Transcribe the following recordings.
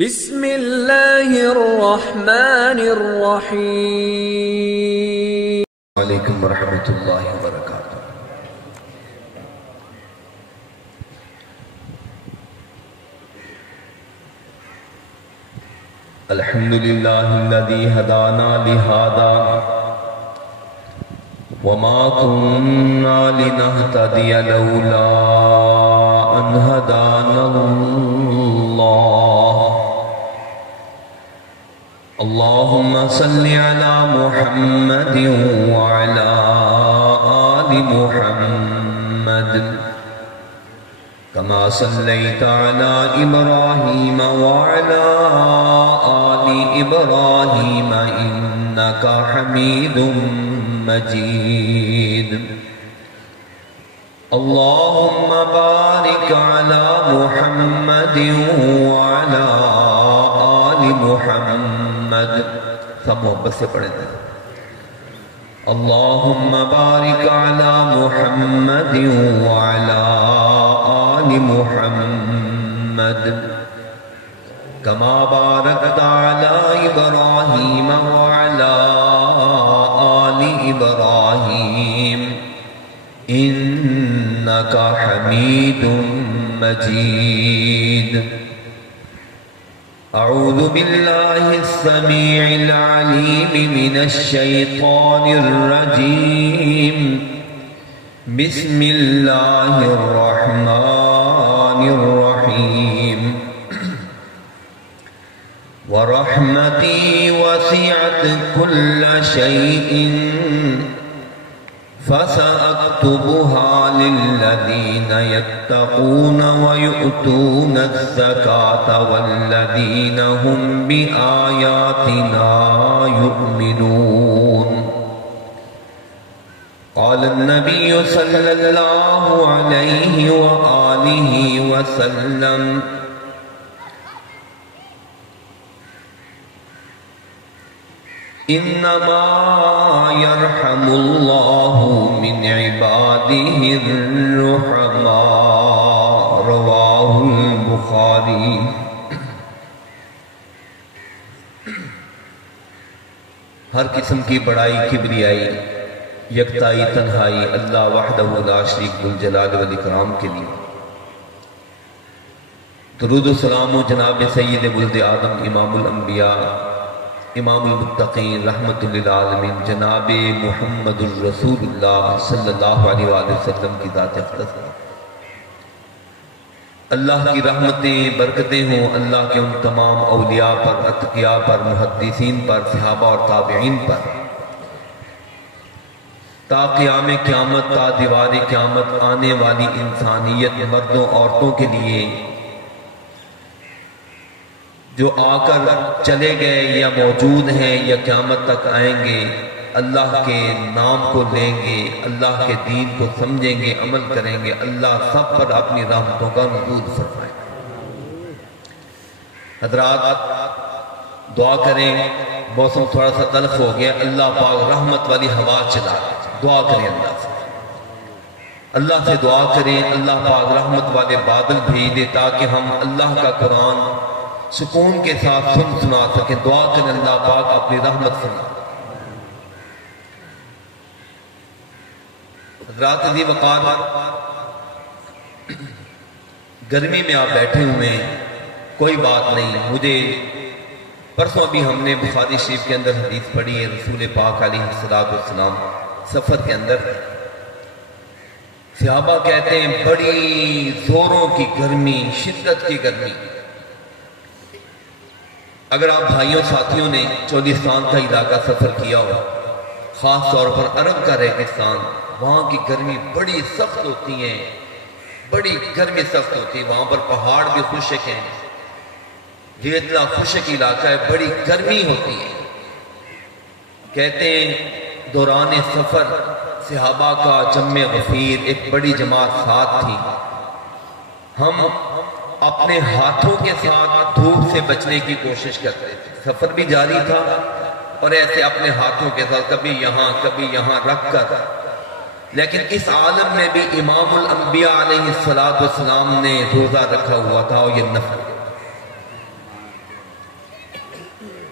بسم اللہ الرحمن الرحیم علیکم ورحمۃ اللہ وبرکاتہ۔ الحمدللہ الذی ہدانا لہذا وما كنا لنهتدی لولا ان ہدانا اللہ۔ اللهم صل على محمد وعلى آل محمد كما صليت على إبراهيم وعلى آل إبراهيم إنك حميد مجيد۔ اللهم بارك على محمد وعلى آل محمد، سب محبت سے پڑھیں تھے۔ اللہم بارک علی محمد وعلی آل محمد کما بارکت علی ابراہیم وعلی آل ابراہیم انکا حمید مجید۔ اعوذ باللہ السمیع العلیم من الشیطان الرجیم، بسم اللہ الرحمن الرحیم۔ ورحمتی وسعت کل شیء فسأكتبها للذين يتقون ويؤتون الزكاة والذين هم بآياتنا يؤمنون۔ قال النبي صلى الله عليه وآله وسلم: انما يرحم الله من عباده الرحماء، رواه البخاری۔ ہر قسم کی بڑائی، کبریائی، یکتائی، تنہائی اللہ وحدہ لا شریک ذوالجلال والاکرام کے لیے۔ درود و سلام و جناب سید ولد آدم امام الانبیاء امام المتقین رحمت للعالمین جناب محمد الرسول اللہ صلی اللہ علیہ وآلہ وسلم کی ذات اقدس ہے۔ اللہ کی رحمتیں برکتیں ہوں اللہ کے ان تمام اولیاء پر، اتقیاء پر، محدثین پر، صحابہ اور تابعین پر، تا قیام قیامت، تا دیوار قیامت آنے والی انسانیت مردوں عورتوں کے لیے جو آ کر چلے گئے یا موجود ہیں یا قیامت تک آئیں گے، اللہ کے نام کو لیں گے، اللہ کے دین کو سمجھیں گے، عمل کریں گے، اللہ سب پر اپنی رحمتوں کا نزول فرمائے۔ حضرات دعا کریں، موسم تھوڑا سا تلخ ہو گیا، اللہ پاک رحمت والی ہوا چلا، دعا کریں اللہ سے دعا کریں اللہ پاک رحمت والے بادل بھیج دے تاکہ ہم اللہ کا قرآن سکون کے ساتھ سنا سکیں۔ دعا کریں اللہ پاک اپنی رحمت سنا۔ حضرات عزیز وقار، گرمی میں آپ بیٹھے ہوئے ہیں، کوئی بات نہیں۔ مجھے پرسوں ابھی ہم نے بخاری شریف کے اندر حدیث پڑھی ہے، رسول پاک علیہ السلام سفر کے اندر صحابہ کہتے ہیں بڑی زوروں کی گرمی، شدت کی گرمی۔ اگر آپ بھائیوں ساتھیوں نے چولستان کا علاقہ سفر کیا ہو، خاص طور پر عرب کا ریگستان، وہاں کی گرمی بڑی سخت ہوتی ہے، بڑی گرمی سخت ہوتی ہے، وہاں پر پہاڑ بھی خشک ہیں، یہ اتنا خشک علاقہ ہے، بڑی گرمی ہوتی ہے۔ کہتے ہیں دوران سفر صحابہ کا جمع غفیر ایک بڑی جماعت ساتھ تھی، ہم اپنے ہاتھوں کے ساتھ دھوپ سے بچنے کی کوشش کرتے تھے، سفر بھی جاری تھا اور ایسے اپنے ہاتھوں کے ساتھ کبھی یہاں رکھ کر لیکن اس عالم میں بھی امام الانبیاء علیہ السلام نے روزہ رکھا ہوا تھا اور یہ نفل،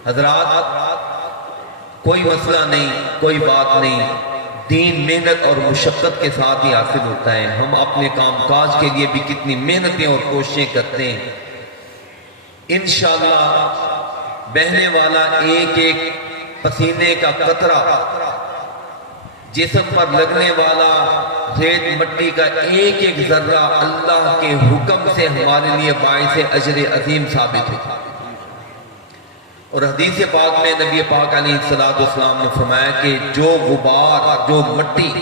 حضرات کوئی مسئلہ نہیں، کوئی بات نہیں، دین محنت اور مشقت کے ساتھ ہی حاصل ہوتا ہے۔ ہم اپنے کام کاج کے لیے بھی کتنی محنتیں اور کوششیں کرتے ہیں، انشاءاللہ بہنے والا ایک ایک پسینے کا قطرہ، جسم پر لگنے والا ریت مٹی کا ایک ایک ذرہ اللہ کے حکم سے ہمارے لیے باعث اجر عظیم ثابت ہوتا ہے۔ اور حدیث پاک میں نبی پاک علیہ السلام نے فرمایا کہ جو غبار، جو مٹی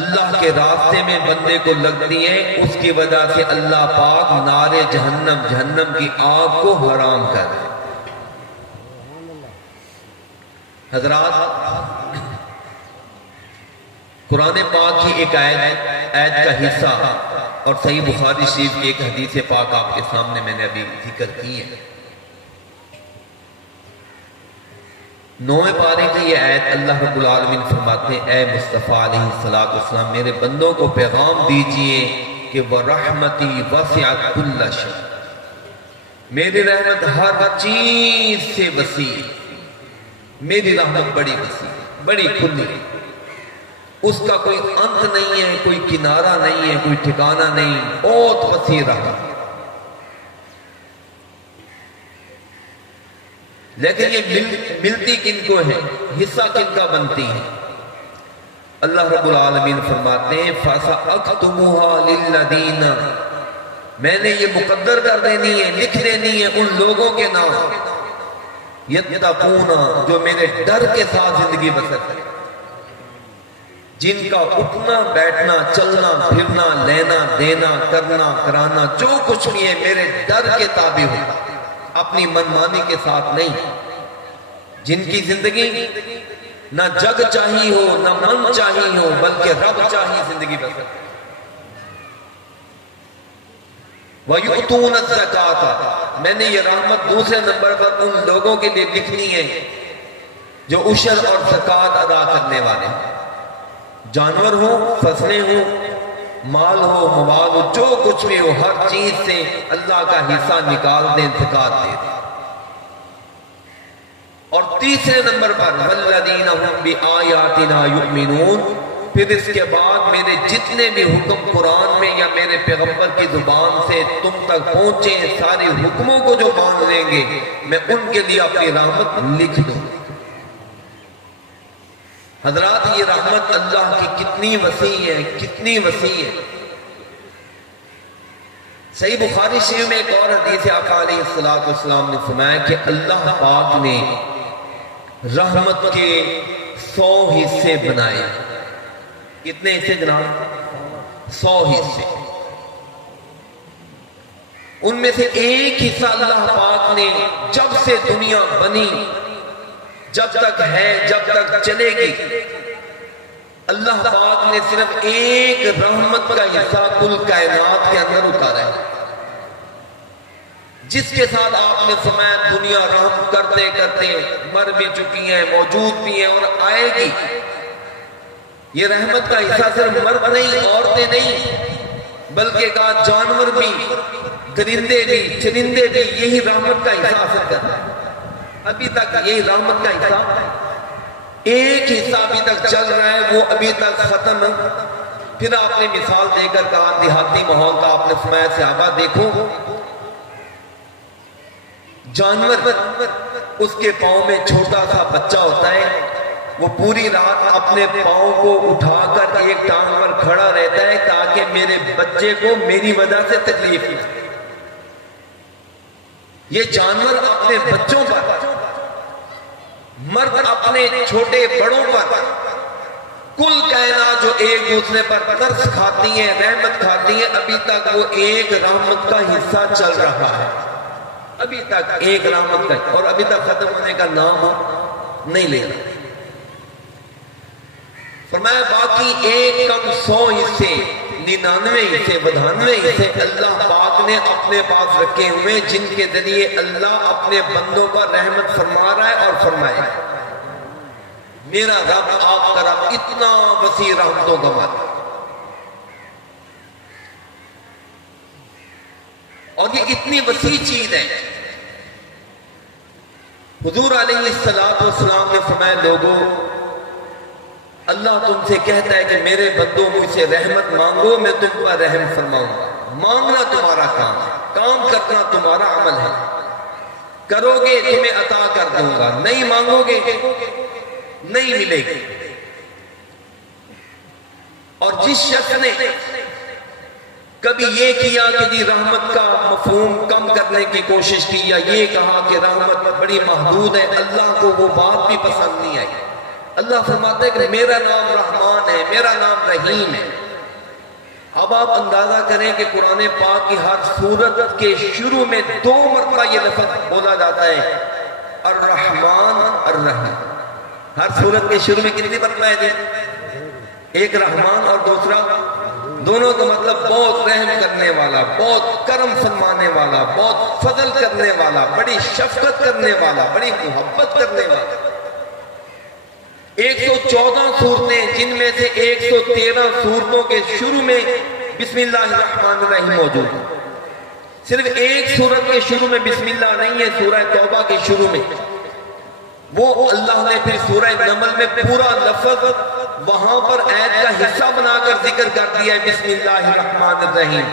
اللہ کے راستے میں بندے کو لگتی ہے، اس کی وجہ سے اللہ پاک نار جہنم کی آگ کو حرام کر دے۔ حضرات قرآن پاک کی ایک آیت کا حصہ اور صحیح بخاری شریف کی ایک حدیث پاک آپ کے سامنے میں نے ابھی ذکر کی ہے۔ 9ویں پارے کی یہ آیت اللہ رب العالمین فرماتے ہیں، اے مصطفیٰ علیہ السلام میرے بندوں کو پیغام دیجئے کہ وَرَحْمَتِي وَسِعَتْ كُلَّ شَيْءٍ، میری رحمت ہر چیز سے وسیع، میری رحمت بڑی وسیع، بڑی کھلی، اس کا کوئی انت نہیں ہے، کوئی کنارہ نہیں ہے، کوئی ٹھکانہ نہیں، بہت وسیع رحمت۔ لیکن یہ ملتی کن کو ہے، حصہ کن کا بنتی ہے؟ اللہ رب العالمین فرماتے ہیں فَسَأَكْتُبُهَا لِلَّذِينَ، میں نے یہ مقدر کر دینی ہے، لکھ دینی ہے ان لوگوں کے نام یتقون، جو میرے ڈر کے ساتھ زندگی بسر کریں، جن کا اٹھنا بیٹھنا چلنا پھرنا لینا دینا کرنا کرانا جو کچھ بھی ہے میرے ڈر کے تابع ہو، اپنی منمانی کے ساتھ نہیں، جن کی زندگی نہ جگ چاہی ہو نہ من چاہی ہو بلکہ رب چاہی زندگی بسر۔ وَيُؤْتُونَ الزَّكَاةَ، میں نے یہ رحمت دوسرے نمبر پر ان لوگوں کے لیے لکھنی ہے جو عشر اور زکوٰۃ ادا کرنے والے ہیں، جانور ہو، فصلیں ہو، مال ہو، مواد ہو، جو کچھ بھی ہو، ہر چیز سے اللہ کا حصہ نکال دیں، زکوٰۃ دے دیں۔ اور تیسرے نمبر پر وَالَّذِينَ هُمْ بِآيَاتِنَا يُؤْمِنُونَ، پھر اس کے بعد میرے جتنے بھی حکم قرآن میں یا میرے پیغمبر کی زبان سے تم تک پہنچے ہیں، سارے حکموں کو جو مان لیں گے میں ان کے لیے اپنی رحمت لکھ دوں۔ حضرات یہ رحمت اللہ کی کتنی وسیع ہے، کتنی وسیع ہے۔ صحیح بخاری شریف میں ایک اور حدیث آقا علیہ السلام نے فرمایا کہ اللہ پاک نے رحمت کے 100 حصے بنائے۔ کتنے حصے جناب؟ 100 حصے۔ ان میں سے ایک حصہ اللہ پاک نے جب سے دنیا بنی، جب تک ہے، جب تک چلے گی، اللہ پاک نے صرف ایک رحمت کا حصہ کل کائنات کے اندر اتارا ہے، جس کے ساتھ آپ نے فرمایا دنیا رحم کرتے کرتے مر بھی چکی ہے، موجود بھی ہے اور آئے گی۔ یہ رحمت کا حصہ صرف مرد نہیں، عورتیں نہیں، بلکہ کہا جانور بھی، درندے بھی، چرندے بھی یہی رحمت کا حصہ حاصل کرتا ہے۔ ابھی تک یہی رحمت کا حصہ، ایک حصہ ابھی تک چل رہا ہے، وہ ابھی تک ختم ہے۔ پھر آپ نے مثال دے کر کہا دیہاتی ماحول کا، آپ نے فرمایا صحابہ دیکھو جانور، اس کے پاؤں میں چھوٹا سا بچہ ہوتا ہے، وہ پوری رات اپنے پاؤں کو اٹھا کر ایک ٹانگ پر کھڑا رہتا ہے تاکہ میرے بچے کو میری وجہ سے تکلیف نہ ہو۔ یہ جانور اپنے بچوں پر، مرد اپنے چھوٹے بڑوں پر، کل کائنات جو ایک دوسرے پر ترس کھاتی ہیں، رحمت کھاتی ہیں، ابھی تک وہ ایک رحمت کا حصہ چل رہا ہے، ابھی تک ایک رحمت کا، اور ابھی تک ختم ہونے کا نام نہیں لے رہا۔ فرمایا باقی ایک کم 100 حصے، 99 حصے، 92 حصے اللہ پاک نے اپنے پاس رکھے ہوئے، جن کے ذریعے اللہ اپنے بندوں پر رحمت فرما رہا ہے اور فرمائے۔ میرا رب، آپ کا رب اتنا وسیع رحمتوں کا مالک، اور یہ اتنی وسیع چیز ہے حضور علیہ السلام نے فرمایا لوگوں اللہ تم سے کہتا ہے کہ میرے بندوں مجھ سے رحمت مانگو میں تم پر رحم فرماؤں گا۔ مانگنا تمہارا کام ہے، کام کرنا تمہارا عمل ہے، کرو گے تمہیں عطا کر دوں گا، نہیں مانگو گے نہیں ملے گی۔ اور جس شخص نے کبھی یہ کیا کہ جی رحمت کا مفہوم کم کرنے کی کوشش کی یا یہ کہا کہ رحمت بڑی محدود ہے، اللہ کو وہ بات بھی پسند نہیں آئی۔ اللہ فرماتا ہے کہ میرا نام رحمان ہے، میرا نام رحیم ہے۔ اب آپ اندازہ کریں کہ قرآن پاک کی ہر سورت کے شروع میں 2 مرتبہ یہ لفظ بولا جاتا ہے الرحمن الرحیم۔ ہر سورت کے شروع میں کتنی مرتبہ ہے؟ ایک رحمان اور دوسرا، دونوں کا مطلب بہت رحم کرنے والا، بہت کرم فرمانے والا، بہت فضل کرنے والا، بڑی شفقت کرنے والا، بڑی محبت کرنے والا۔ 114 صورتیں جن میں سے 113 صورتوں کے شروع میں بسم اللہ الرحمن الرحیم موجود ہے۔ صرف ایک صورت کے شروع میں بسم اللہ نہیں ہے، سورہ توبہ کے شروع میں۔ وہ اللہ نے پھر سورہ نمل میں پورا لفظ وہاں پر آیت کا حصہ بنا کر ذکر کر دیا ہے بسم اللہ الرحمن الرحیم۔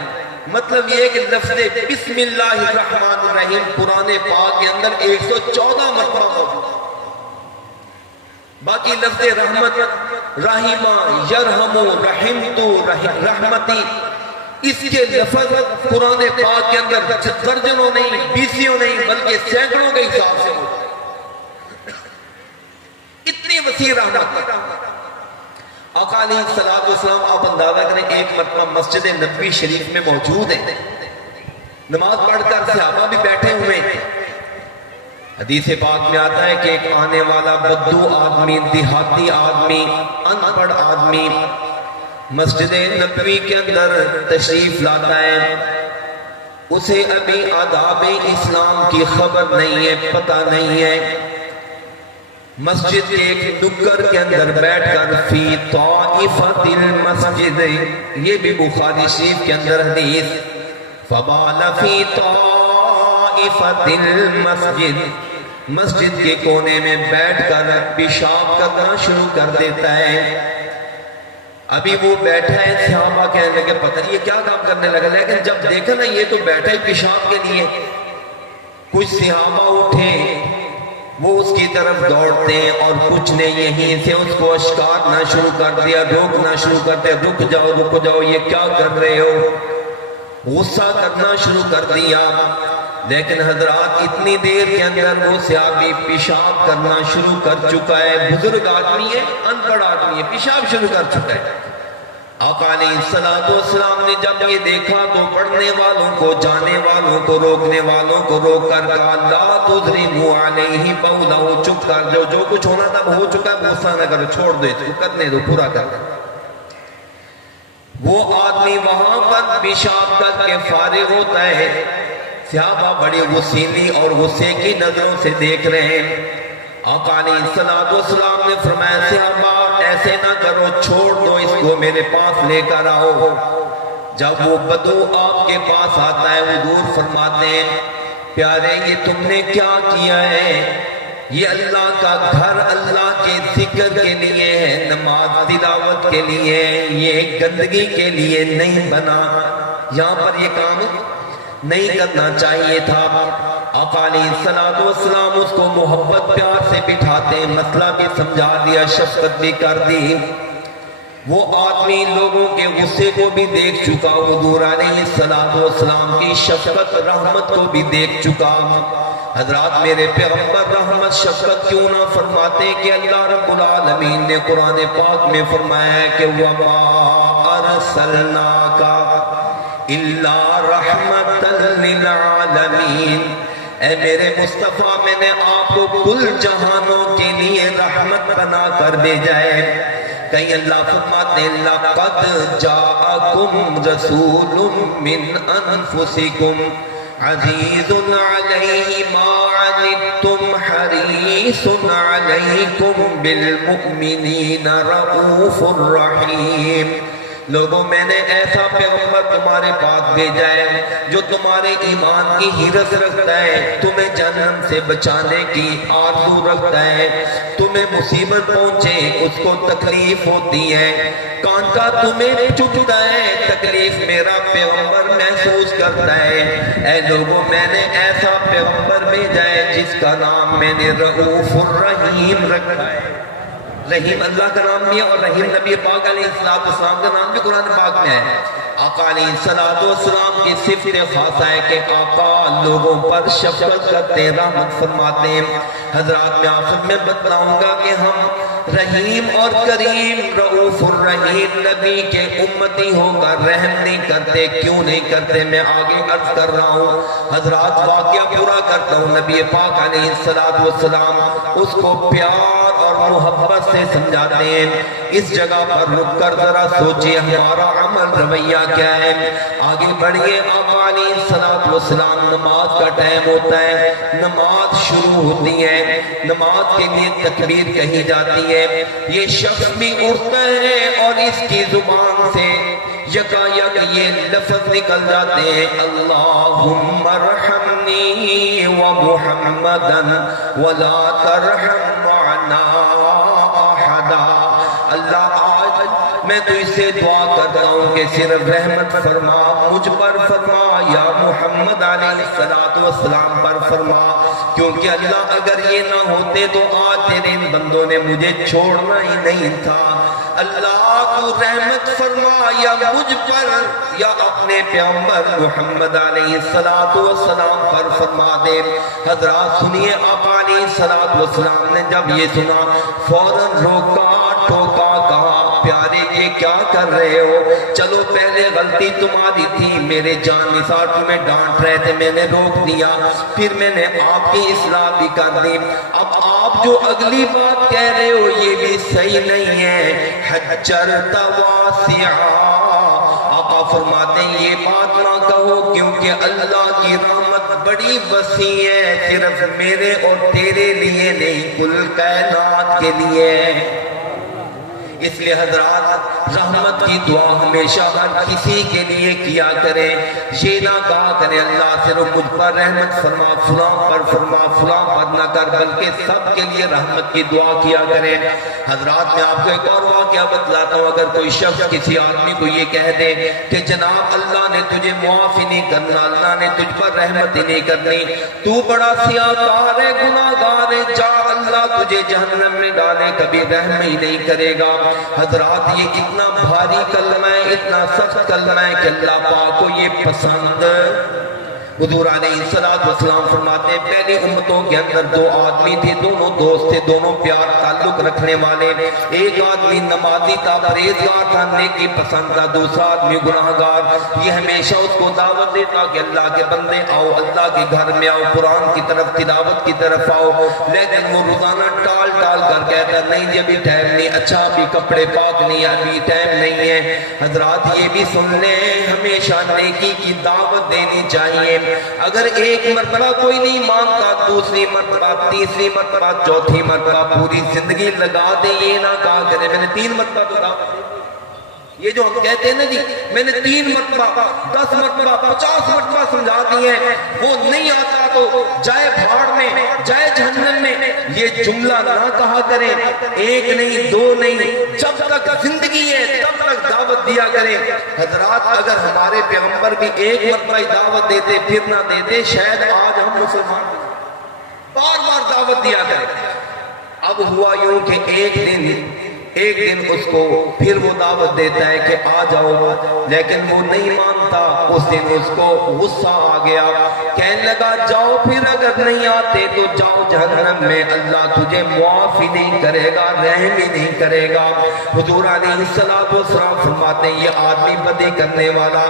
مطلب یہ ہے کہ لفظ بسم اللہ الرحمن الرحیم قرآن پاک کے اندر 114 مرتبہ موجود ہے۔ باقی لفظ رحمت، رحیمہ، یرحمو، رحمتو، رحمتی، اس کے لفظ قرآن پاک کے اندر درجنوں نہیں، بیسیوں نہیں بلکہ سینکڑوں کے حساب سے موجود ہے۔ اتنی وسیع رحمت۔ آقا علیہ السلام آپ اندازہ کریں ایک مرتبہ مسجد نبوی شریف میں موجود ہیں، نماز پڑھ کر صحابہ بھی بیٹھے ہوئے ہیں۔ حدیث پاک میں آتا ہے کہ ایک آنے والا بدو آدمی، دیہاتی آدمی، ان پڑھ آدمی مسجد نبوی کے اندر تشریف لاتا ہے۔ اسے ابھی آداب اسلام کی خبر نہیں ہے، پتہ نہیں ہے۔ مسجد کے ایک نکر کے اندر بیٹھ کر فی طائفۃ المسجد، یہ بھی بخاری شریف کے اندر حدیث، فبال فی طائفۃ المسجد، مسجد کے کونے میں بیٹھ کر پیشاب کرنا شروع کر دیتا ہے۔ ابھی وہ بیٹھا ہے، صحابہ کہنے لگے پتہ نہیں یہ کیا کام کرنے لگا، لیکن جب دیکھا نا یہ تو بیٹھا ہی پیشاب کے لیے، کچھ صحابہ اٹھے، وہ اس کی طرف دوڑتے ہیں اور کچھ نے یہیں سے اس کو اشکارنا شروع کر دیا، روکنا شروع کرتے، رک جاؤ یہ کیا کر رہے ہو، غصہ کرنا شروع کر دیا۔ لیکن حضرات اتنی دیر کے اندر وہ صحابی پیشاب کرنا شروع کر چکا ہے، بزرگ آدمی ہے، ان پڑھ آدمی ہے، پیشاب شروع کر چکا ہے۔ آقا علیہ السلام نے جب یہ دیکھا تو پڑھنے والوں کو، جانے والوں کو، روکنے والوں کو روک کر کہا لا تضربوا علیہ قولہ، چپ کر جو کچھ ہونا تھا ہو چکا ہے، غصہ نہ کرو، چھوڑ دو اس کو، کرنے دو، پورا کر دو۔ وہ آدمی وہاں پر پیشاب کر کے فارغ ہوتا ہے، صحابہ بڑی غصیلی اور غصے کی نظروں سے دیکھ رہے ہیں۔ آقا علیہ السلام نے فرمایا صحابہ ایسے نہ کرو، چھوڑ دو اس کو، میرے پاس لے کر آؤ۔ جب وہ بدو آپ کے پاس آتا ہے، حضور فرماتے ہیں پیارے یہ تم نے کیا کیا ہے؟ یہ اللہ کا گھر اللہ کے ذکر کے لیے ہے، نماز تلاوت کے لیے، یہ گندگی کے لیے نہیں بنا، یہاں پر یہ کام نہیں کرنا چاہیے تھا۔ آقا علیہ السلام اس کو محبت پیار سے بٹھاتے ہیں، مسئلہ بھی سمجھا دیا، شفقت بھی کر دی۔ وہ آدمی لوگوں کے غصے کو بھی دیکھ چکا، حضور علیہ السلام کی شفقت رحمت کو بھی دیکھ چکا۔ حضرات میرے پیغمبر رحمت شفقت کیوں نہ فرماتے کہ اللہ رب العالمین نے قرآن پاک میں فرمایا ہے کہ وَمَا أَرْسَلْنَاكَ إِلَّا رَحْمَةً لِلْعَالَمِينَ، اے میرے مصطفیٰ میں نے آپ کو کل جہانوں کے لیے رحمت بنا کر بھیجا ہے۔ کہیں اللہ فرماتے ہیں لَقَدْ جَاءَكُمْ رَسُولٌ مِّنْ أَنفُسِكُمْ عزیز علیہ ما عنتم حریص علیکم بالمؤمنین رؤوف الرحیم۔ لوگوں میں نے ایسا پیغمبر تمہارے پاس بھیجا ہے جو تمہارے ایمان کی حرص رکھتا ہے، تمہیں جہنم سے بچانے کی آرزو رکھتا ہے، تمہیں مصیبت پہنچے اس کو تکلیف ہوتی ہے، کانٹا تمہیں چبھتا ہے، تکلیف میرا پیغمبر محسوس کرتا ہے۔ اے لوگوں، میں نے ایسا پیغمبر بھیجا ہے جس کا نام میں نے رؤوف الرحیم رکھا ہے۔ رحیم اللہ کا نام بھی ہے اور رحیم نبی پاک علیہ السلام کا نام بھی قرآن پاک میں ہے۔ آقا علیہ السلام کی صفت خاصہ ہے کہ آقا لوگوں پر شفقت کرتے ہیں، رحمت فرماتے ہیں۔ حضرات میں آخر میں بتلاؤں گا کہ ہم رحیم اور کریم رؤوف الرحیم نبی کے امتی ہو کر رحم نہیں کرتے، کیوں نہیں کرتے میں آگے عرض کر رہا ہوں۔ حضرات واقعہ پورا کرتا ہوں، نبی پاک علیہ السلام اس کو پیار اور محبت سے سمجھاتے ہیں۔ اس جگہ پر رک کر ذرا سوچئے ہمارا عمل رویہ کیا ہے۔ آگے بڑھئے، آقا علیہ السلام نماز کا ٹائم ہوتا ہے، نماز شروع ہوتی ہے، نماز کے لیے تکبیر کہی جاتی ہے، یہ شخص بھی اٹھتا ہے اور اس کی زبان سے یکا یک یہ لفظ نکل جاتے ہیں، اللہم ارحمنی و محمدا ولا ترحم معنا احدا۔ اللہ آج میں تو اس سے دعا کرتا ہوں کہ صرف رحمت فرما، مجھ پر فرما، یا محمد علیہ السلام پر فرما، کیونکہ اللہ اگر یہ نہ ہوتے تو آج تیرے ان بندوں نے مجھے چھوڑنا ہی نہیں تھا۔ اللہ تو رحمت فرما یا مجھ پر یا اپنے پیغمبر محمد علیہ السلام پر فرما دے۔ حضرات سنیے، آقا علیہ السلام نے جب یہ سنا فوراً روکا، ٹوکا، کہا پیارے یہ کیا کر رہے ہو؟ چلو پہلے غلطی تمہاری تھی، میرے جان نثار تمہیں ڈانٹ رہے تھے، میں نے روک دیا، پھر میں نے آپ کی اصلاح بھی کر دی، اب آپ جو اگلی بات کہہ رہے ہو یہ بھی صحیح نہیں ہے۔ حجرت واسعا، آقا فرماتے ہیں یہ بات نہ کہو کیونکہ اللہ کی رحمت بڑی وسیع ہے، صرف میرے اور تیرے لیے نہیں، کل کائنات کے لیے۔ اس لیے حضرات رحمت کی دعا ہمیشہ ہر کسی کے لیے کیا کریں، یہ نہ کہا کریں اللہ صرف مجھ پر رحمت فرما، فلاں پر فرما، فلاں پر نہ کر، بلکہ سب کے لیے رحمت کی دعا کیا کریں۔ حضرات میں آپ کو ایک اور واقعہ بتلاتا ہوں، اگر کوئی شخص کسی آدمی کو یہ کہہ دے کہ جناب اللہ نے تجھے معاف ہی نہیں کرنا، اللہ نے تجھ پر رحمت ہی نہیں کرنی، تو بڑا سیاکار ہے، گناہ گار ہے، جا اللہ تجھے جہنم میں ڈالے، کبھی رحم ہی نہیں کرے گا۔ حضرات یہ اتنا بھاری کلمہ ہے، اتنا سخت کلمہ ہے کہ اللہ پاک کو یہ پسند۔ حضور علیہ السلام فرماتے ہیں پہلی امتوں کے اندر دو آدمی تھے، دونوں دوست تھے، دونوں پیار تعلق رکھنے والے، ایک آدمی نمازی تھا، پرہیزگار تھا، نیکی پسند تھا، دوسرا آدمی گناہگار، یہ ہمیشہ اس کو دعوت دیتا کہ اللہ کے بندے آؤ، اللہ کے گھر میں آؤ، قرآن کی طرف، تلاوت کی طرف آؤ، لیکن وہ روزانہ ٹال ٹال کر کہتا نہیں جی ابھی ٹائم نہیں، اچھا ابھی کپڑے پاک نہیں، ابھی ٹائم نہیں ہے۔ حضرات یہ بھی سن لیں، ہمیشہ نیکی کی دعوت دینی چاہیے، اگر ایک مرتبہ کوئی نہیں مانتا، دوسری مرتبہ، تیسری مرتبہ، چوتھی مرتبہ پوری زندگی لگا دے، یہ نہ کہا کرے میں نے 3 مرتبہ تو دعوت دی۔ یہ جو ہم کہتے ہیں نا جی میں نے 3 مرتبہ، 10 مرتبہ، 50 مرتبہ سمجھا دی ہے، وہ نہیں آتا تو جائے بھاڑ میں، جائے جہنم میں، یہ جملہ نہ کہا کریں، ایک نہیں، 2 نہیں، جب تک زندگی ہے تب تک دعوت دیا کریں۔ حضرات اگر ہمارے پیغمبر بھی ایک مرتبہ دعوت دیتے پھر نہ دیتے، شاید آج ہم مسلمان بار بار دعوت دیا کریں۔ اب ہوا یوں کہ ایک دن اس کو پھر وہ دعوت دیتا ہے کہ آ جاؤ، لیکن وہ نہیں مانتا، اس دن اس کو غصہ آ گیا، کہنے لگا جاؤ پھر اگر نہیں آتے تو جاؤ جہنم میں، اللہ تجھے معاف ہی نہیں کرے گا، رحم ہی نہیں کرے گا۔ حضور علیہ السلام فرماتے ہیں یہ آدمی بدی کرنے والا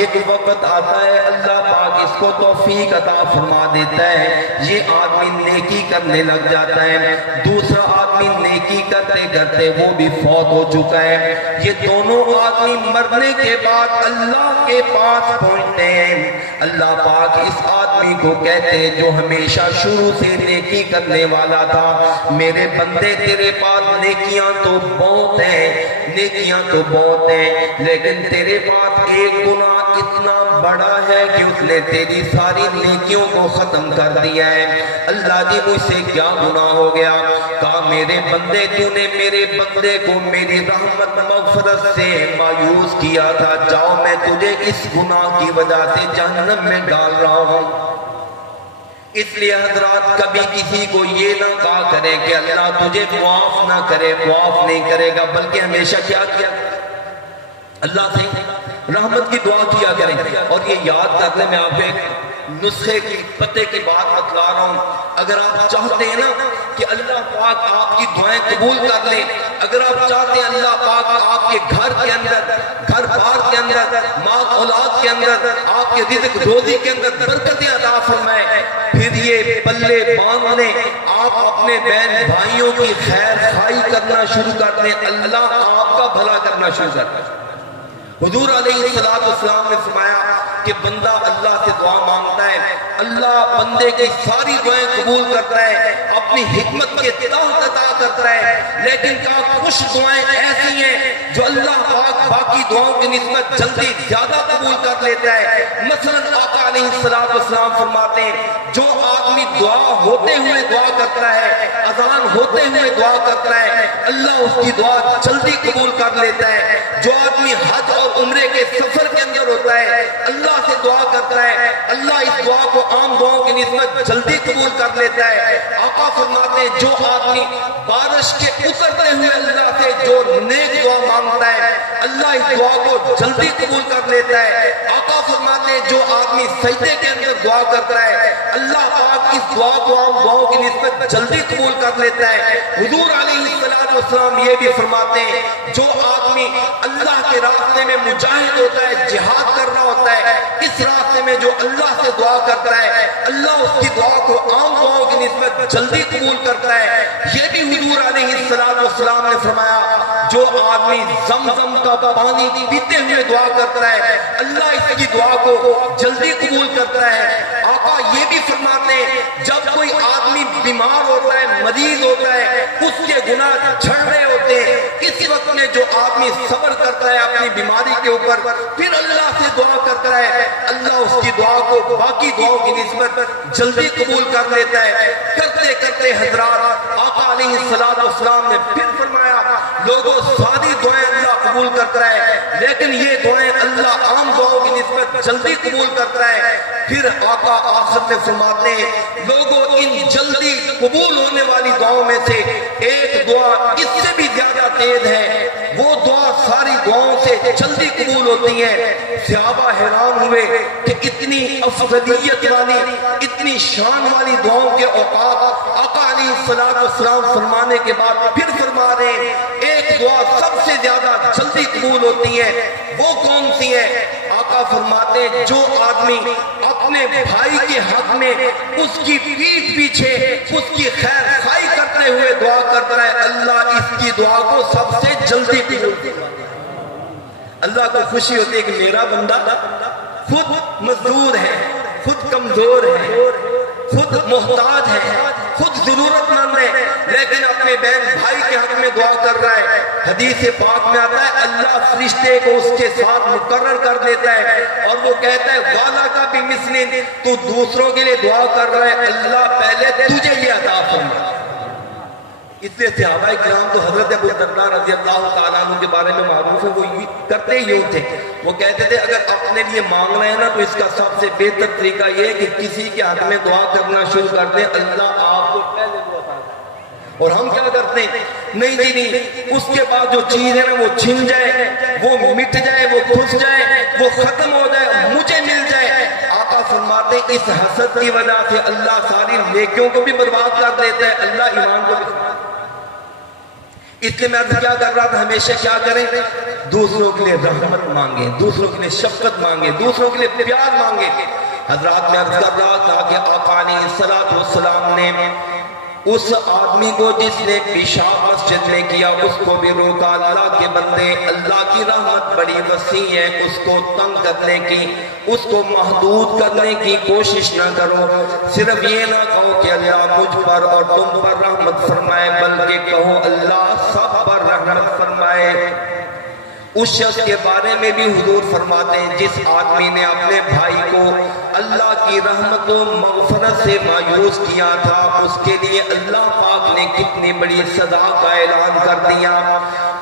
ایک وقت آتا ہے اللہ پاک اس کو توفیق عطا فرما دیتا ہے، یہ آدمی نیکی کرنے لگ جاتا ہے، دوسرا آدمی نیکی کرتے کرتے وہ بھی فوت ہو چکا ہے، یہ دونوں آدمی مرنے کے بعد اللہ کے پاس پہنچتے ہیں، اللہ پاک اس آدمی کو کہتے ہیں جو ہمیشہ شروع سے نیکی کرنے والا تھا، میرے بندے تیرے پاس نیکیاں تو بہت ہیں، نیکیاں تو بہت ہیں، لیکن تیرے پاس ایک گناہ اتنا بڑا ہے کہ اس نے تیری ساری نیکیوں کو ختم کر دیا ہے۔ اللہ جی مجھ سے کیا گناہ ہو گیا؟ کہا میرے بندے تو نے میرے بندے کو میری رحمت مغفرت سے مایوس کیا تھا، جاؤ میں تجھے اس گناہ کی وجہ سے جہنم میں ڈال رہا ہوں۔ اس لیے حضرات کبھی کسی کو یہ نہ کہا کرے کہ اللہ تجھے معاف نہ کرے، معاف نہیں کرے گا، بلکہ ہمیشہ کیا کیا اللہ سے رحمت کی دعا کیا کریں۔ اور یہ یاد کرنے میں آپ ایک نسخے کی پتے کی بات بتلا رہا ہوں، اگر آپ چاہتے ہیں نا کہ اللہ پاک آپ کی دعائیں قبول کر لے، اگر آپ چاہتے ہیں اللہ پاک آپ کے گھر کے اندر، گھر بار کے اندر، ماں اولاد کے اندر، آپ کے رزق روزی کے اندر برکتیں عطا فرمائے، پھر یہ پلے باندھنے آپ اپنے بہن بھائیوں کی خیر خواہی کرنا شروع کر دیں، اللہ آپ کا بھلا کرنا شروع کر دیں۔ حضور علیہ السلام نے فرمایا کہ بندہ اللہ سے دعا مانگتا ہے، اللہ بندے کی ساری دعائیں قبول کرتا ہے، اپنی حکمت کے تحت عطا کرتا ہے، لیکن کچھ دعائیں ایسی ہیں جو اللہ پاک باقی دعاؤں کی نسبت جلدی زیادہ قبول کر لیتا ہے۔ مثلا آقا علیہ السلام فرماتے ہیں جو آدمی دعا ہوتے ہوئے دعا کرتا ہے، اذان ہوتے ہوئے دعا کرتا ہے، اللہ اس کی دعا جلدی قبول کر لیتا ہے۔ جو آدمی حج اور عمرے کے سفر کے اندر ہوتا ہے، اللہ سے دعا کرتا ہے، اللہ اس دعا کو عام دعاؤں کی نسبت جلدی قبول کر لیتا ہے۔ آقا فرماتے ہیں جو آدمی بارش کے اترتے ہوئے اللہ سے جو نیک دعا مانگتا ہے، اللہ اس دعا کو جلدی قبول کر لیتا ہے۔ آقا فرماتے ہیں جو آدمی سجدے کے اندر دعا کرتا ہے، اللہ پاک اس دعا کو عام دعاؤں کی نسبت جلدی قبول کر لیتا ہے۔ حضور علیہ السلام یہ بھی فرماتے ہیں جو آدمی اللہ کے راستے میں مجاہد ہوتا ہے، جہاد کر رہا ہوتا ہے، اس راستے میں جو اللہ سے دعا کرتا ہے، اللہ اس کی دعا کو عام دعاؤں کی نسبت جلدی قبول کرتا ہے۔ یہ بھی حضور علیہ السلام نے فرمایا جو آدمی زمزم کا پانی پیتے ہوئے دعا کرتا ہے، اللہ اس کی دعا کو جلدی قبول کرتا ہے۔ آقا یہ بھی فرماتے ہیں جب کوئی آدمی بیمار ہوتا ہے، مریض ہوتا ہے، اس کے گناہ جھڑ رہے ہوتے ہیں، اس وقت میں جو آدمی صبر کرتا ہے اپنی بیماری کے اوپر، پھر اللہ سے دعا کرتا ہے، اللہ اس کی دعا کو باقی دعاؤں کی نسبت جلدی قبول کر لیتا ہے۔ کرتے کرتے حضرات آقا علیہ السلام نے پھر فرمایا لوگوں ساری دعائیں اللہ قبول کرتا ہے، لیکن یہ دعائیں اللہ عام دعاؤں کی نسبت جلدی قبول کرتا ہے۔ پھر آقا آخر میں فرماتے ہیں لوگوں ان جلدی قبول ہونے والی دعاؤں میں سے ایک دعا اس سے بھی زیادہ تیز ہے، وہ دعا ساری دعاؤں سے جلدی قبول ہوتی ہے۔ صحابہ حیران ہوئے کہ اتنی افضلیت والی، اتنی شان والی دعاؤں کے اوقات آقا علیہ السلام فرمانے کے بعد پھر فرما رہے ہیں ایک دعا سب سے زیادہ جلدی قبول ہوتی ہے، وہ کون سی ہے؟ آقا فرماتے ہیں جو آدمی اپنے بھائی کے حق میں اس کی پیٹھ پیچھے اس کی خیر خواہی کرتے ہوئے دعا کرتا ہے، اللہ اس کی دعا کو سب سے جلدی قبول کرتا ہے۔ اللہ کو خوشی ہوتی ہے کہ میرا بندہ خود مزدور ہے، خود کمزور ہے، خود محتاج ہے، خود ضرورت مند ہے، لیکن اپنے بہن بھائی کے حق میں دعا کر رہا ہے۔ حدیث پاک میں آتا ہے اللہ فرشتے کو اس کے ساتھ مقرر کر دیتا ہے اور وہ کہتا ہے والا کا بھی مثل، تو دوسروں کے لیے دعا کر رہا ہے، اللہ پہلے تجھے یہ عطا فرمائے۔ اس لیے صحابہ کرام تو حضرت ابو درداء رضی اللہ تعالیٰ عنہ کے بارے میں معروف ہے، وہ کرتے ہی تھے، وہ کہتے تھے اگر اپنے لیے مانگنا ہے نا تو اس کا سب سے بہتر طریقہ یہ ہے کہ کسی کے حق میں دعا کرنا شروع کر دیں، اللہ آپ کو پہلے دعا کرتا ہے۔ اور ہم کیا کرتے ہیں؟ نہیں جی نہیں، اس کے بعد جو چیز ہے نا وہ چھن جائے، وہ مٹ جائے، وہ گھس جائے، وہ ختم ہو جائے، مجھے مل جائے۔ آقا فرماتے ہیں اس حسد کی وجہ سے اللہ ساری نیکیوں کو بھی برباد کر دیتا ہے، اللہ ایمان کو بھی۔ اس لیے میں کیا کر رہا تھا، ہمیشہ کیا کریں؟ دوسروں کے لیے رحمت مانگیں، دوسروں کے لیے شفقت مانگیں، دوسروں کے لیے پیار مانگیں۔ حضرات میں عرض کر رہا تھا کہ آقا علیہ السلام نے اس آدمی کو جس نے پیشاب مسجد میں کیا اس کو بھی روکا، اللہ کے بندے اللہ کی رحمت بڑی وسیع ہے، اس کو تنگ کرنے کی، اس کو محدود کرنے کی کوشش نہ کرو۔ صرف یہ نہ کہو کہ اللہ مجھ پر اور تم پر رحمت فرمائے، بلکہ کہو اللہ سب پر رحمت فرمائے۔ اس شخص کے بارے میں بھی حضور فرماتے ہیں جس آدمی نے اپنے بھائی کو اللہ کی رحمت و مغفرت سے مایوس کیا تھا، اس کے لیے اللہ پاک نے کتنی بڑی سزا کا اعلان کر دیا۔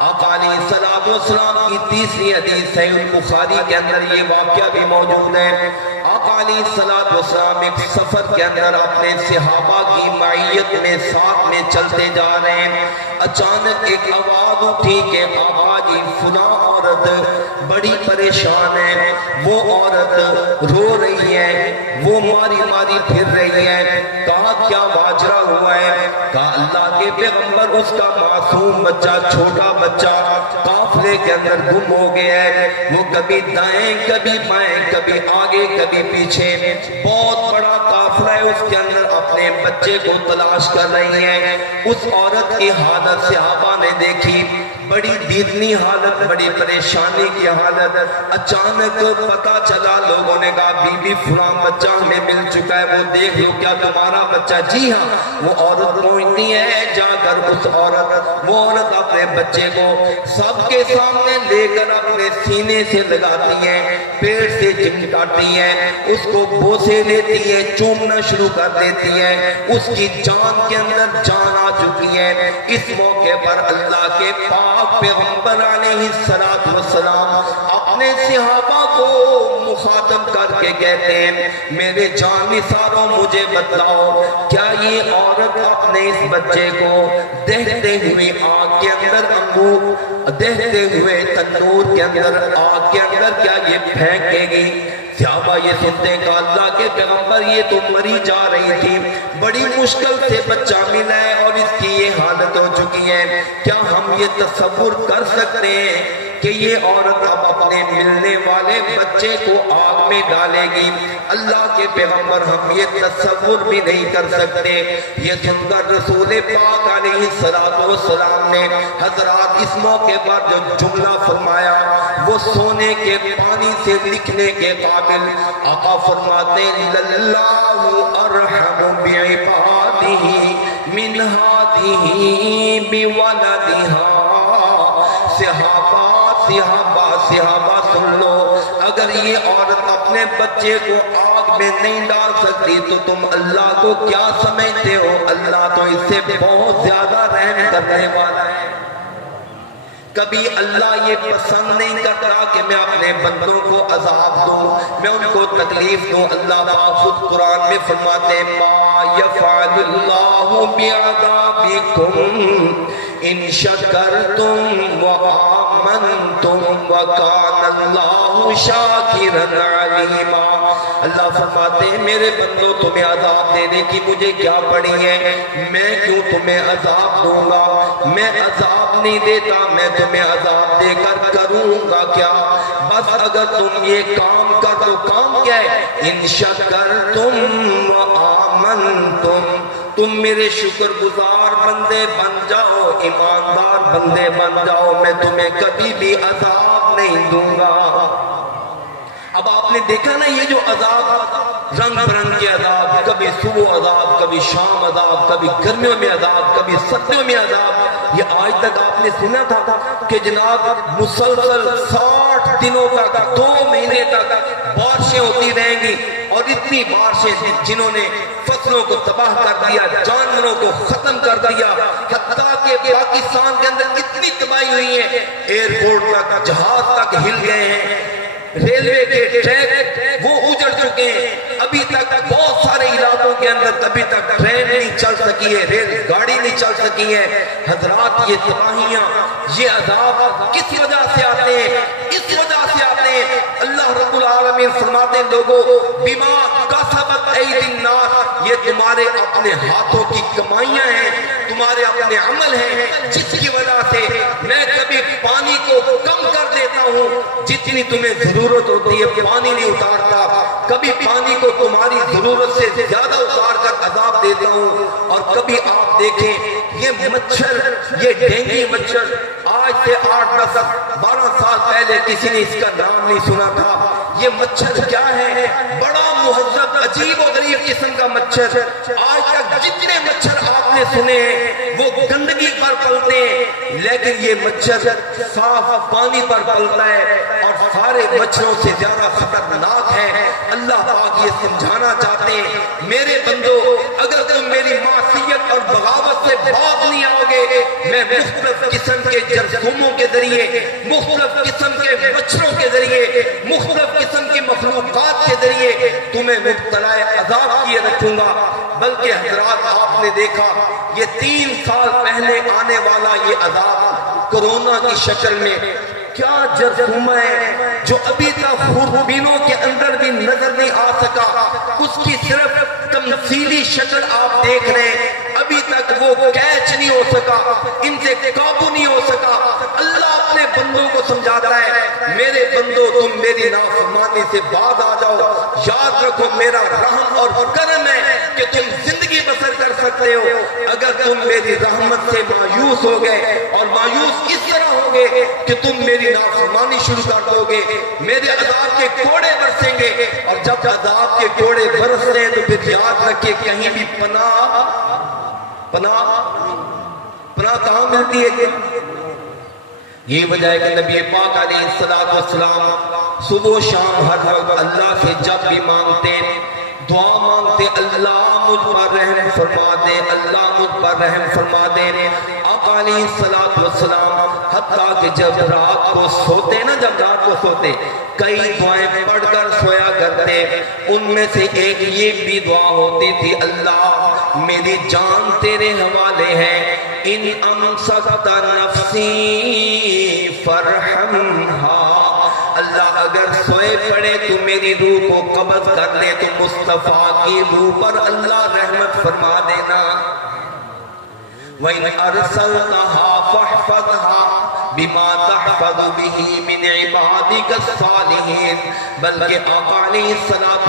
آقا علیہ الصلوۃ والسلام کی تیسری حدیث صحیح البخاری کے اندر یہ واقعہ بھی موجود ہے۔ آقا علیہ الصلوۃ والسلام ایک سفر کے اندر اپنے صحابہ کی معیت میں ساتھ میں چلتے جا رہے ہیں، اچانک ایک آواز اٹھی کہ آقا جی فلاں عورت بڑی پریشان ہے، وہ عورت رو رہی ہے، وہ ماری ماری پھر رہی ہے۔ کہا کیا واجرہ ہوا ہے؟ کہا اللہ کے پیغمبر اس کا معصوم بچہ، چھوٹا بچہ قافلے کے اندر گم ہو گیا ہے، وہ کبھی دائیں کبھی بائیں، کبھی آگے کبھی پیچھے، بہت بڑا قافلہ ہے، اس کے اندر اپنے بچے کو تلاش کر رہی ہے۔ اس عورت کی حالت صحابہ نے دیکھی، بڑی دیدنی حالت، بڑی پریشانی کی حالت۔ اچانک پتا چلا، لوگوں نے کہا بی بی فلاں بچہ ہمیں مل چکا ہے، وہ دیکھ لو کیا تمہارا بچہ؟ جی ہاں۔ وہ عورت پہنچتی ہے، جا کر وہ عورت اپنے بچے کو سب کے سامنے لے کر اپنے سینے سے لگاتی ہے، پیٹ سے چمٹاتی ہے، اس کو بوسے لیتی ہے، چومنا شروع کر دیتی ہے، اس کی جان کے اندر جان آ چکی ہے۔ اس موقع پر اللہ کے پاک پیغمبر علیہ السلام اپنے صحابہ کو مخاطب کر کے کہتے ہیں میرے جانثاروں مجھے بتلاؤ، کیا یہ عورت اپنے اس بچے کو دہتے ہوئے آگ کے اندر دہتے ہوئے تندور کے اندر آگ کے اندر کیا یہ پھینکے گی؟ صحابہ یہ سنتے ہیں کہ اللہ کے پیغمبر یہ تو مری جا رہی تھی، بڑی مشکل سے بچہ ملا ہے اور اس کی یہ حالت ہو چکی ہے، کیا ہم یہ تصور کر سکتے ہیں کہ یہ عورت اب اپنے ملنے والے بچے کو آگ میں ڈالے گی؟ اللہ کے پیغمبر ہم یہ تصور بھی نہیں کر سکتے۔ یہ سن کر رسول پاک علیہ السلام نے حضرات اس موقع پر جو جملہ فرمایا وہ سونے کے پانی سے لکھنے کے قابل۔ آقا فرماتے للہ ارحم بعبادہ من ہذہ بولدہا۔ صحابہ سن لو، اگر یہ عورت اپنے بچے کو آگ میں نہیں ڈال سکتی تو تم اللہ کو کیا سمجھتے ہو؟ اللہ تو اس سے بہت زیادہ رحم کرنے والا ہے۔ کبھی اللہ یہ پسند نہیں کرتا کہ میں اپنے بندوں کو عذاب دوں، میں ان کو تکلیف دوں۔ اللہ خود قرآن میں فرماتے ہیں ما یفعل اللہ بعذابکم ان شکرتم وآمنتم وکان اللہ شاکرا علیما۔ اللہ فرماتے ہیں میرے بندوں تمہیں عذاب دینے کی مجھے کیا پڑی ہے، میں کیوں تمہیں عذاب دوں گا؟ میں عذاب نہیں دیتا، میں تمہیں عذاب دے کر کروں گا کیا؟ بس اگر تم یہ کام کر تو کام کیا ہے؟ ان شکرتم وآمنتم، تم میرے شکر گزار بندے بن جاؤ، ایماندار بندے بن جاؤ، میں تمہیں کبھی بھی عذاب نہیں دوں گا۔ اب آپ نے دیکھا نا یہ جو عذاب، رنگ برنگ کے عذاب، کبھی صبح عذاب، کبھی شام عذاب، کبھی گرمیوں میں عذاب، کبھی سردیوں میں عذاب، یہ آج تک آپ نے سنا تھا کہ جناب مسلسل 60 دنوں تک، 2 مہینے تک بارشیں ہوتی رہیں گی، اور اتنی بارشیں جنہوں نے فصلوں کو تباہ کر دیا، جانوروں کو ختم کر دیا، حتیٰ کہ پاکستان کے اندر اتنی تباہی ہوئی ہے، ایئرپورٹ تک، جہاز تک ہل گئے ہیں، ریلوے کے ٹریک وہ اجڑ چکے ہیں، ابھی تک بہت سارے علاقوں کے اندر ابھی تک ٹرین نہیں چل سکی ہے، ریل گاڑی نہیں چل سکی ہے۔ حضرات یہ تباہیاں، یہ عذاب کس وجہ سے آتے ہیں؟ اس وجہ سے آتے ہیں اللہ رب العالمین فرماتے ہیں لوگوں بما کسبت ایدی الناس، یہ تمہارے اپنے ہاتھوں کی کمائیاں ہیں، تمہارے اپنے عمل ہیں، جس کی وجہ سے میں کبھی پانی کو کم کر دیتا ہوں، جتنی تمہیں ضرورت ہوتی ہے پانی نہیں اتارتا، کبھی پانی کو تمہاری ضرورت سے زیادہ اتار کر عذاب دیتا ہوں، اور کبھی آپ دیکھیں یہ مچھر، یہ ڈینگی مچھر آج سے 8 10 12 سال پہلے کسی نے اس کا نام نہیں سنا تھا۔ یہ مچھر کیا ہے؟ بڑا مہذب عجیب و غریب قسم کا مچھر، آج تک جتنے مچھر آپ نے سنے ہیں وہ گندگی پر پلتے ہیں، لیکن یہ مچھر صاف پانی پر پلتا ہے اور سارے مچھروں سے زیادہ خطرناک ہے۔ اللہ پاک یہ سمجھانا چاہتے ہیں میرے بندو، اگر تم میری معصیت اور بغاوت سے باز نہیں آؤ گے، میں مختلف قسم کے جرثوموں کے ذریعے، مختلف قسم کے مچھروں کے ذریعے، مختلف قسم کی مخلوقات کے ذریعے تمہیں مبتلا عذاب کیے رکھوں گا۔ بلکہ حضرات آپ نے دیکھا یہ 3 سال پہلے آنے والا یہ عذاب کورونا کی شکل میں کیا جرثومہ ہے جو ابھی تک خوربینوں کے اندر بھی نظر نہیں آ سکا، اس کی صرف تمثیلی شکل آپ دیکھ رہے ہیں، ابھی تک وہ کیچ نہیں ہو سکا، ان سے قابو نہیں ہو سکا۔ اللہ اپنے بندوں کو سمجھاتا ہے میرے بندوں تم میری نافرمانی سے باز آ جاؤ، یاد رکھو میرا رحم اور کرم ہے کہ تم زندگی بسر کر سکتے ہو۔ اگر تم میری رحمت سے مایوس ہو گئے اور مایوس اس طرح ہو گئے کہ تم میری نافرمانی شروع کر دو گے، میرے عذاب کے کوڑے برسیں گے، اور جب عذاب کے کوڑے برس رہے ہیں تو پھر یاد رکھے کہیں بھی پناہ کہاں ملتی ہے؟ یہ وجہ ہے کہ نبی پاک علیہ السلام صبح و شام ہر وقت اللہ سے جب بھی مانگتے دعا مانگتے اللہ مجھ پر رحم فرما دے، اللہ مجھ پر رحم فرما دے۔ آقا علیہ السلام حتیٰ کہ جب رات کو سوتے کئی دعائیں پڑھ کر سویا کرتے، ان میں سے ایک یہ بھی دعا ہوتی تھی اللہ میری جان تیرے حوالے ہے، ان امسکت نفسی فرحمہا، اللہ اگر سوئے پڑے تو میری روح کو قبض کر لے تو مصطفیٰ کی روح پر اللہ رحمت فرما دینا۔ وَإِنْ أَرْسَلْتَهَا فَاحْفَظْهَا بِمَا تَحْفَظُ بِهِ مِنْ عِبَادِكَ الصَّالِحِينَ، بلکہ آقا علیہ السلام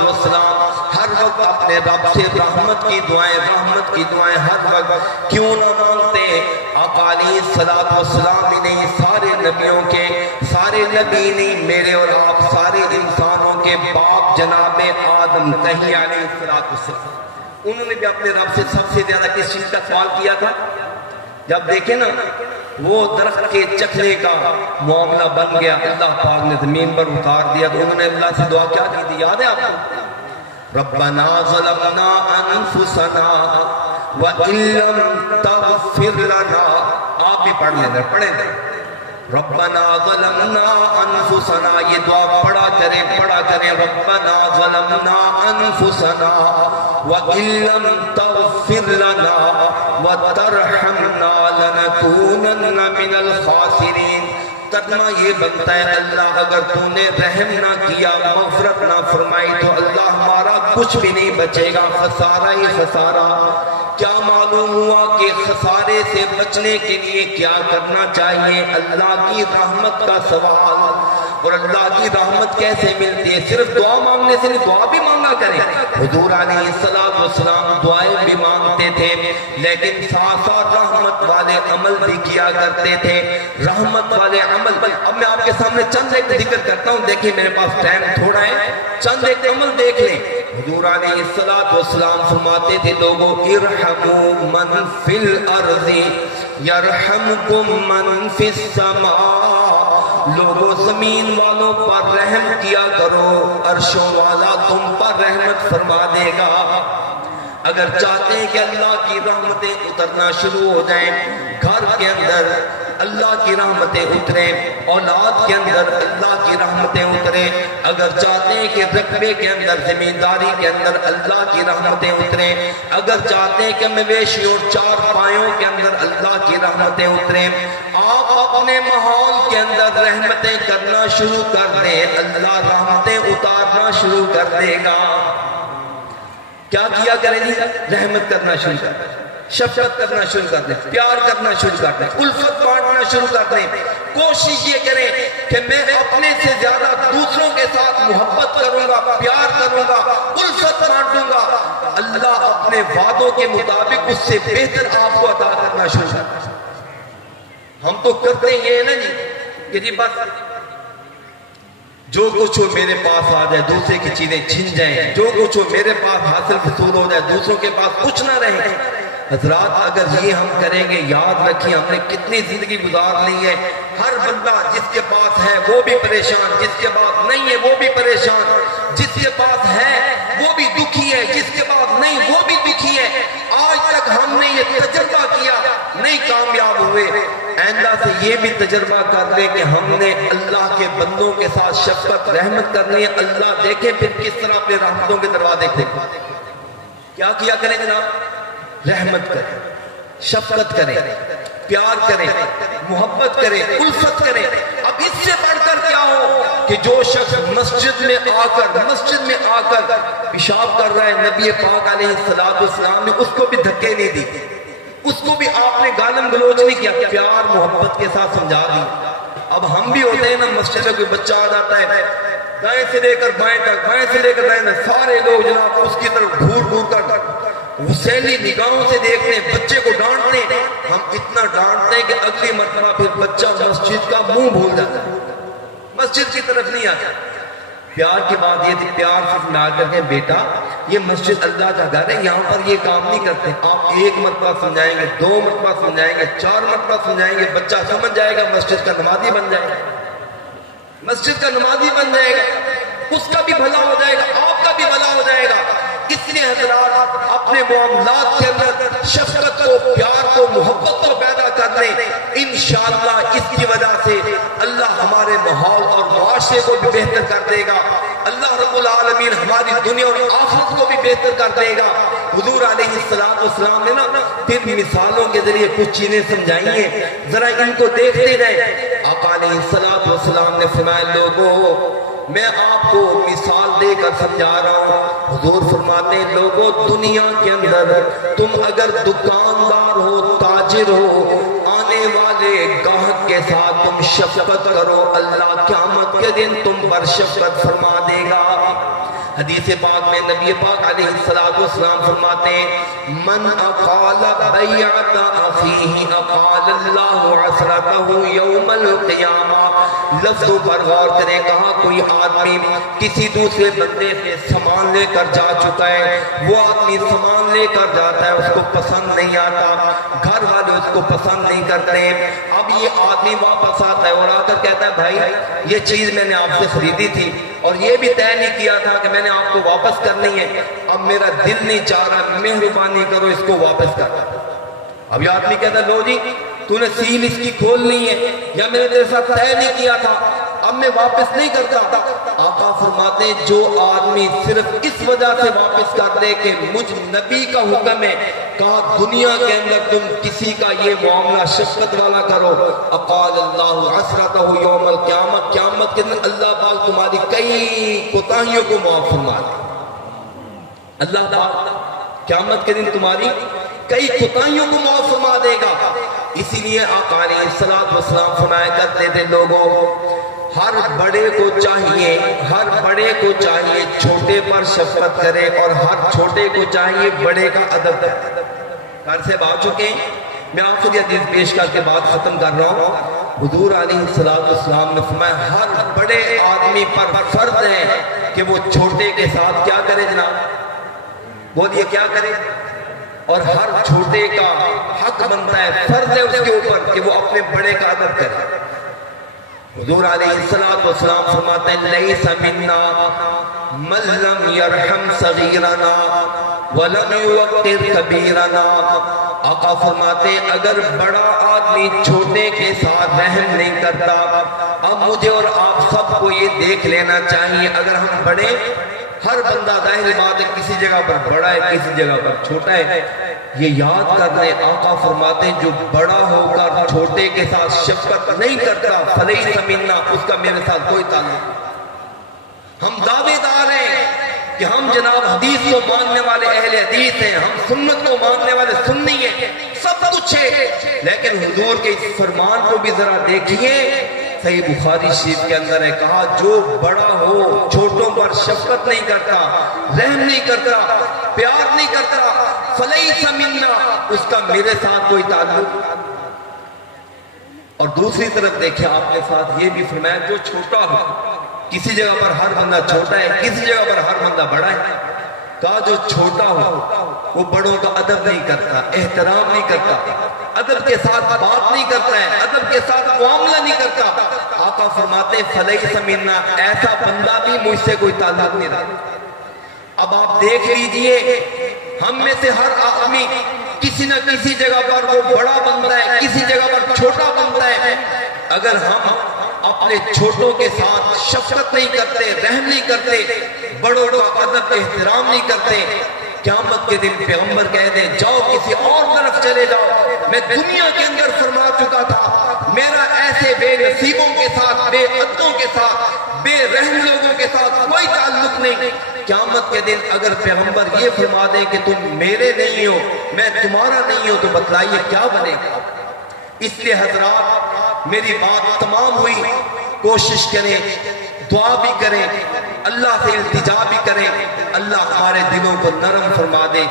ہر وقت اپنے رب سے رحمت کی دعائیں ہر وقت کیوں نہ مانگتے؟ آقا علیہ السلام ہی نہیں، سارے نبیوں کے سارے نبی نہیں، میرے اور آپ سارے انسانوں کے باپ جناب آدم کہیں علیہ السلام، انہوں نے بھی اپنے رب سے سب سے زیادہ کس چیز کا سوال کیا تھا؟ جب دیکھیں نا وہ درخت کے چکھنے کا معاملہ بن گیا، اللہ پاک نے زمین پر اتار دیا، تو انہوں نے اللہ سے دعا کیا کی تھی یاد ہے آپ کو؟ ربنا ظلمنا انفسنا وَإِن لَّمْ تَغْفِرْ لَنَا، آپ بھی پڑھ پڑھیں دیں ربنا ظلمنا انفسنا، یہ دعا پڑھا کریں ربنا ظلمنا انفسنا وَإِن لَّمْ تَغْفِرْ لَنَا وَتَرْحَمْنَا لَنَكُونَنَّ مِنَ الْخَاسِرِينَ۔ ترجمہ یہ بنتا ہے اللہ اگر تو نے رحم نہ کیا، مغفرت نہ فرمائی تو اللہ ہمارا کچھ بھی نہیں بچے گا، خسارہ ہی خسارہ۔ کیا معلوم ہوا کہ خسارے سے بچنے کے لیے کیا کرنا چاہیے؟ اللہ کی رحمت کا سوال، اور اللہ کی رحمت کیسے ملتی ہے؟ صرف دعا مانگنے سے نہیں، دعا بھی مانگا کریں۔ حضور علیہ السلام دعائیں بھی مانگتے تھے لیکن ساتھ ساتھ رحمت والے عمل بھی کیا کرتے تھے، رحمت والے عمل۔ اب میں آپ کے سامنے چند ایک ذکر کرتا ہوں، دیکھیں میرے پاس ٹائم تھوڑا ہے، چند ایک عمل دیکھ لیں۔ حضور علیہ السلام فرماتے تھے لوگوں ارحموا من فی الارض یرحمکم من فی السماء، لوگوں زمین والوں پر رحم کیا کرو، عرشوں والا تم پر رحمت فرما دے گا۔ اگر چاہتے ہیں کہ اللہ کی رحمتیں اترنا شروع ہو جائیں، گھر کے اندر اللہ کی رحمتیں اتریں، اولاد کے اندر اللہ کی رحمتیں اتریں، اگر چاہتے ہیں کہ رقبے کے اندر زمینداری کے اندر اللہ کی رحمتیں اتریں، اگر چاہتے ہیں کہ مویشی اور چار پایوں کے اندر اللہ کی رحمتیں اتریں، آپ اپنے ماحول کے اندر رحمتیں کرنا شروع کر دیں، اللہ رحمتیں اتارنا شروع کر دے گا۔ کیا کیا کریں جی؟ رحمت کرنا شروع کر دیں، شفقت کرنا شروع کر دیں، پیار کرنا شروع کر دیں، الفت بانٹنا شروع کر دیں۔ کوشش یہ کریں کہ میں اپنے سے زیادہ دوسروں کے ساتھ محبت کروں گا، پیار کروں گا، الفت بانٹوں گا، اللہ اپنے وعدوں کے مطابق اس سے بہتر آپ کو عطا کرنا شروع کر دیں۔ ہم تو کرتے یہ ہے نا جی کہ جی بس جو کچھ ہو میرے پاس آ جائے دوسرے کی چیزیں چھن جائیں، جو کچھ ہو میرے پاس حاصل فصول ہو جائے دوسروں کے پاس کچھ نہ رہے۔ حضرات اگر یہ ہم کریں گے، یاد رکھیں ہم نے کتنی زندگی گزار لی ہے، ہر بندہ جس کے پاس ہے وہ بھی پریشان، جس کے پاس نہیں ہے وہ بھی پریشان، جس کے پاس ہے وہ بھی دکھی ہے، جس کے پاس نہیں وہ بھی دکھی ہے۔ آج تک ہم نے یہ تجربہ کیا، نہیں کامیاب ہوئے، آئندہ سے یہ بھی تجربہ کر لیں کہ ہم نے اللہ کے بندوں کے ساتھ شفقت رحمت کرنی ہے۔ اللہ دیکھیں پھر کس طرح اپنے رحمتوں کے دروازے کھولے۔ کیا کیا کریں جناب؟ رحمت کریں، شفقت کریں، پیار کریں، محبت کریں، الفت کریں۔ اب اس سے بڑھ کر کیا ہو کہ جو شخص مسجد میں آ کر پیشاب کر رہا ہے، نبی پاک علیہ السلام نے اس کو بھی دھکے نہیں دی، اس کو بھی آپ نے گالم گلوچ نہیں کیا، پیار محبت کے ساتھ سمجھا دی۔ اب ہم بھی ہوتے ہیں نا، مسجد میں کوئی بچہ آ جاتا ہے، دائیں سے لے کر بائیں تک، بائیں سے لے کر دائیں تک، سارے لوگ جناب اس کی طرف گھور کر حسینی نگاہوں سے دیکھتے ہیں، بچے کو ڈانٹتے ہیں۔ ہم اتنا ڈانٹتے ہیں کہ اگلی مرتبہ پھر بچہ مسجد کا منہ بھول جاتا ہے، مسجد کی طرف نہیں آتا۔ پیار کی بات یہ تھی، پیار سے سمجھا کر کے بیٹا یہ مسجد اللہ کا گھر ہے، یہاں پر یہ کام نہیں کرتے۔ آپ ایک مرتبہ سمجھائیں گے، 2 مرتبہ سمجھائیں گے، 4 مرتبہ سمجھائیں گے، بچہ سمجھ جائے گا، مسجد کا نمازی بن جائے گا، مسجد کا نمازی بن جائے گا، اس کا بھی بھلا ہو جائے گا، آپ کا بھی بھلا ہو جائے گا۔ اس لیے حضرات اپنے معاملات کے اندر شفقت کو، پیار کو، محبت کو پیدا کر لیں، انشاءاللہ اس کی وجہ سے اللہ ہمارے ماحول اور معاشرے کو بھی بہتر کر دے گا، اللہ رب العالمین ہماری دنیا اور آخرت کو بھی بہتر کر دے گا۔ حضور علیہ السلام نے نا پھر مثالوں کے ذریعے کچھ چیزیں سمجھائی ہیں، ذرا ان کو دیکھتے رہے۔ آقا علیہ السلام نے فرمایا لوگوں میں آپ کو مثال دے کر سمجھا رہا ہوں۔ حضور فرماتے ہیں لوگوں دنیا کے اندر تم اگر دکاندار ہو، تاجر ہو، آنے والے گاہک کے ساتھ تم شفقت کرو، اللہ قیامت کے دن تم پر شفقت فرما دے گا۔ حدیث پاک میں نبی پاک علیہ السلام فرماتے ہیں من اقال بیعت اخیہ اقال اللہ عثرتہ یوم القیامہ۔ لفظوں پر غور کریں، کہا کوئی آدمی کسی دوسرے بندے سے سامان لے کر جا چکا ہے، وہ آدمی سامان لے کر جاتا ہے، اس کو پسند نہیں آتا، گھر والے اس کو پسند نہیں کرتے، اب یہ آدمی واپس آتا ہے اور آ کر کہتا ہے بھائی یہ چیز میں نے آپ سے خریدی تھی اور یہ بھی طے نہیں کیا تھا کہ میں نے آپ کو واپس کرنی ہے، اب میرا دل نہیں چاہ رہا، مہربانی کرو اس کو واپس کر۔ اب یہ آدمی کہتا ہے لو جی تو نے سیل اس کی کھولنی ہے یا میں نے تیرے ساتھ طے نہیں کیا تھا، اب میں واپس نہیں کرتا۔ آقا فرماتے ہیں جو آدمی صرف اس وجہ سے واپس کر دے کہ مجھ نبی کا حکم ہے، کہا دنیا کے اندر تم کسی کا یہ معاملہ شفقت والا کرو، اقال اللہ عثرتہ یوم القیامہ، قیامت کے دن اللہ پاک تمہاری کئی کوتاہیوں کو معاف فرما دے، اللہ پاک قیامت کے دن تمہاری کئی کوتاہیوں کو معاف فرما دے گا۔ اسی لیے آقا علیہ السلام فرمایا کرتے تھے لوگوں ہر بڑے کو چاہیے چھوٹے پر شفقت کرے اور ہر چھوٹے کو چاہیے بڑے کا ادب کرے۔ گھر سے بات چکے ہیں، میں آخری حدیث پیش کر کے بات ختم کر رہا ہوں۔ حضور علیہ السلام نے فرمایا ہر بڑے آدمی پر فرض ہے کہ وہ چھوٹے کے ساتھ کیا کرے جناب، بولیے کیا کرے، اور ہر چھوٹے کا حق بنتا ہے، فرض ہے اس کے اوپر کہ وہ اپنے بڑے کا ادب کرے۔ حضور علیہ السلام فرماتے ہیں لیس منا من لم یرحم صغیرنا ولم یوقر کبیرنا۔ آقا فرماتے ہیں اگر بڑا آدمی چھوٹے کے ساتھ رحم نہیں کرتا، اب مجھے اور آپ سب کو یہ دیکھ لینا چاہیے اگر ہم بڑے، ہر بندہ ظاہر بات ہے کسی جگہ پر بڑا ہے کسی جگہ پر چھوٹا ہے، یہ یاد کر لیں آقا فرماتے ہیں جو بڑا ہو کر چھوٹے کے ساتھ شفقت نہیں کرتا فلیس منا، اس کا میرے ساتھ کوئی تعلق نہیں۔ ہم دعوے دار ہیں کہ ہم جناب حدیث کو ماننے والے اہل حدیث ہیں، ہم سنت کو ماننے والے سنی ہیں، سب کچھ ہے، لیکن حضور کے اس فرمان کو بھی ذرا دیکھیے، صحیح بخاری شریف کے اندر ہے کہا جو بڑا ہو چھوٹوں پر شفقت نہیں کرتا، رحم نہیں کرتا، پیار نہیں کرتا، فلیس منا، اس کا میرے ساتھ کوئی تعلق۔ اور دوسری طرف دیکھیں آپ کے ساتھ یہ بھی فرمایا جو چھوٹا ہو، کسی جگہ پر ہر بندہ چھوٹا ہے، کسی جگہ پر ہر بندہ بڑا ہے۔ کہا جو چھوٹا ہو وہ بڑوں کا ادب نہیں کرتا، احترام نہیں کرتا، ادب کے ساتھ بات نہیں کرتا ہے، ادب کے ساتھ معاملہ نہیں کرتا۔ آقا فرماتے فلیس منا، ایسا بندہ بھی مجھ سے کوئی تعلق نہیں رکھتا۔ اب آپ دیکھ لیجئے ہم میں سے ہر آدمی کسی نہ کسی جگہ پر وہ بڑا بنتا ہے، کسی جگہ پر چھوٹا بنتا ہے۔ اگر ہم اپنے چھوٹوں کے ساتھ شفقت نہیں کرتے، رحم نہیں کرتے، بڑوں کا ادب احترام نہیں کرتے، قیامت کے دن پیغمبر کہہ دیں جاؤ کسی اور طرف چلے جاؤ، میں دنیا کے اندر فرما چکا تھا میرا ایسے بے نصیبوں کے ساتھ، بے عدوں کے ساتھ، بے رحم لوگوں کے ساتھ کوئی تعلق نہیں۔ قیامت کے دن اگر پیغمبر یہ فرما دے کہ تم میرے نہیں ہو، میں تمہارا نہیں ہوں، تو بتلائیے کیا بنے گا؟ اس لیے حضرات میری بات تمام ہوئی، کوشش کریں، دعا بھی کریں، اللہ سے التجا بھی کریں، اللہ ہمارے دلوں کو نرم فرما دے۔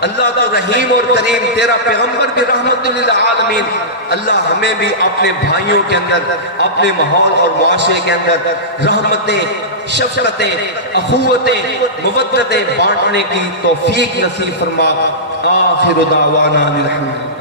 اللہ تو رحیم اور کریم، تیرا پیغمبر بھی رحمت للعالمین، اللہ ہمیں بھی اپنے بھائیوں کے اندر، اپنے ماحول اور معاشرے کے اندر رحمتیں، شفقتیں، اخوتیں، مودتیں بانٹنے کی توفیق نصیب فرما۔ آخر دعوانا الحمدللہ۔